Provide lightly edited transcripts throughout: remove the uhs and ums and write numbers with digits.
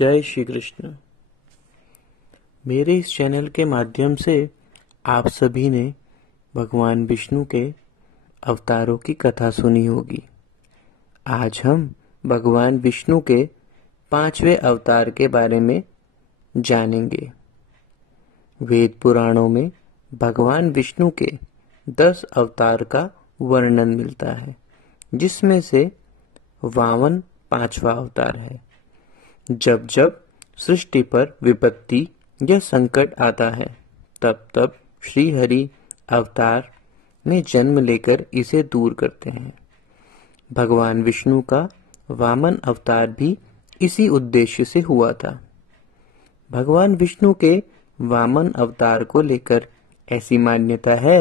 जय श्री कृष्ण। मेरे इस चैनल के माध्यम से आप सभी ने भगवान विष्णु के अवतारों की कथा सुनी होगी। आज हम भगवान विष्णु के 5वें अवतार के बारे में जानेंगे। वेद पुराणों में भगवान विष्णु के 10 अवतार का वर्णन मिलता है, जिसमें से वामन 5वां अवतार है। जब जब सृष्टि पर विपत्ति या संकट आता है, तब तब श्री हरि अवतार में जन्म लेकर इसे दूर करते हैं। भगवान विष्णु का वामन अवतार भी इसी उद्देश्य से हुआ था। भगवान विष्णु के वामन अवतार को लेकर ऐसी मान्यता है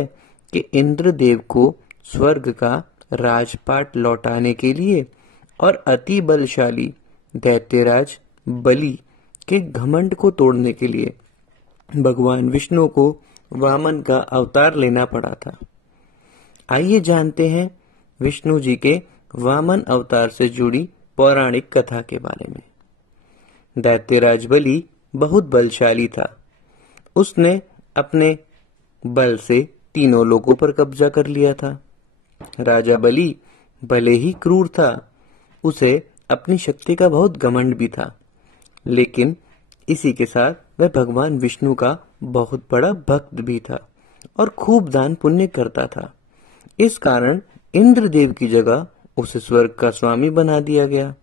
कि इंद्रदेव को स्वर्ग का राजपाट लौटाने के लिए और अति बलशाली दैत्यराज बलि के घमंड को तोड़ने के लिए भगवान विष्णु को वामन का अवतार लेना पड़ा था। आइए जानते हैं विष्णु जी के वामन अवतार से जुड़ी पौराणिक कथा के बारे में। दैत्यराज बलि बहुत बलशाली था। उसने अपने बल से तीनों लोगों पर कब्जा कर लिया था। राजा बलि भले ही क्रूर था, उसे अपनी शक्ति का बहुत घमंड भी था, लेकिन इसी के साथ वह भगवान विष्णु का बहुत बड़ा भक्त भी था और खूब दान पुण्य करता था। इस कारण इंद्रदेव की जगह उसे स्वर्ग का स्वामी बना दिया गया।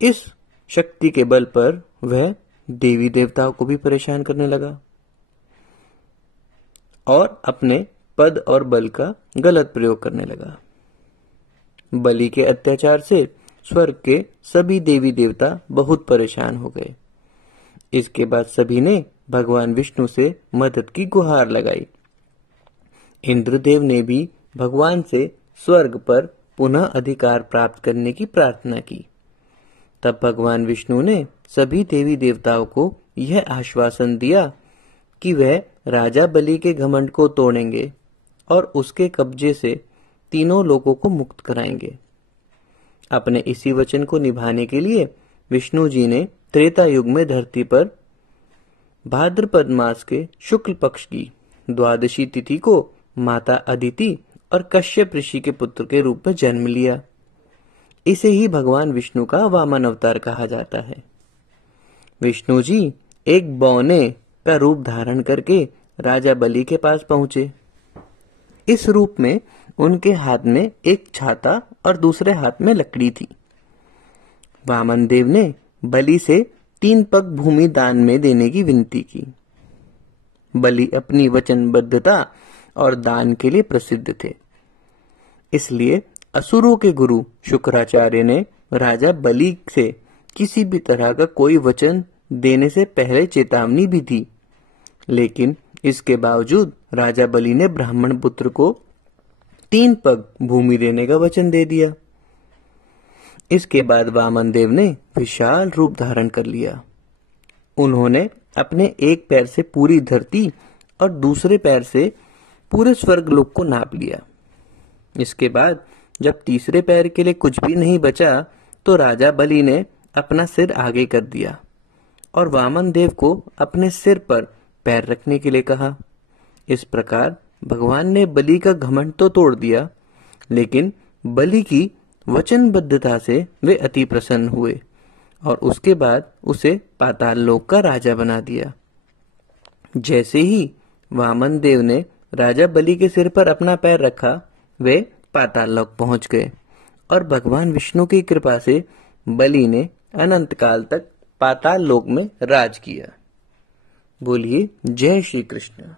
इस शक्ति के बल पर वह देवी देवताओं को भी परेशान करने लगा और अपने पद और बल का गलत प्रयोग करने लगा। बलि के अत्याचार से स्वर्ग के सभी देवी देवता बहुत परेशान हो गए। इसके बाद सभी ने भगवान विष्णु से मदद की गुहार लगाई। इंद्रदेव ने भी भगवान से स्वर्ग पर पुनः अधिकार प्राप्त करने की प्रार्थना की। तब भगवान विष्णु ने सभी देवी देवताओं को यह आश्वासन दिया कि वह राजा बलि के घमंड को तोड़ेंगे और उसके कब्जे से तीनों लोगों को मुक्त कराएंगे। अपने इसी वचन को निभाने के लिए विष्णु जी ने त्रेता युग में धरती पर भाद्रपद मास के शुक्ल पक्ष की द्वादशी तिथि को माता अदिति और कश्यप ऋषि के पुत्र के रूप में जन्म लिया। इसे ही भगवान विष्णु का वामन अवतार कहा जाता है। विष्णु जी एक बौने का रूप धारण करके राजा बलि के पास पहुंचे। इस रूप में उनके हाथ में एक छाता और दूसरे हाथ में लकड़ी थी। वामन देव ने बलि से 3 पग भूमि दान में देने की विनती की। बलि अपनी वचनबद्धता और दान के लिए प्रसिद्ध थे, इसलिए असुरों के गुरु शुक्राचार्य ने राजा बलि से किसी भी तरह का कोई वचन देने से पहले चेतावनी भी दी, लेकिन इसके बावजूद राजा बलि ने ब्राह्मण पुत्र को 3 पग भूमि देने का वचन दे दिया। इसके बाद वामन देव ने विशाल रूप धारण कर लिया। उन्होंने अपने एक पैर से पूरी धरती और दूसरे पैर से पूरे स्वर्गलोक को नाप लिया। इसके बाद जब तीसरे पैर के लिए कुछ भी नहीं बचा, तो राजा बलि ने अपना सिर आगे कर दिया और वामन देव को अपने सिर पर पैर रखने के लिए कहा। इस प्रकार भगवान ने बलि का घमंड तो तोड़ दिया, लेकिन बलि की वचनबद्धता से वे अति प्रसन्न हुए और उसके बाद उसे पाताल लोक का राजा बना दिया। जैसे ही वामन देव ने राजा बलि के सिर पर अपना पैर रखा, वे पाताल लोक पहुंच गए और भगवान विष्णु की कृपा से बलि ने अनंत काल तक पाताल लोक में राज किया। बोलिए जय श्री कृष्ण।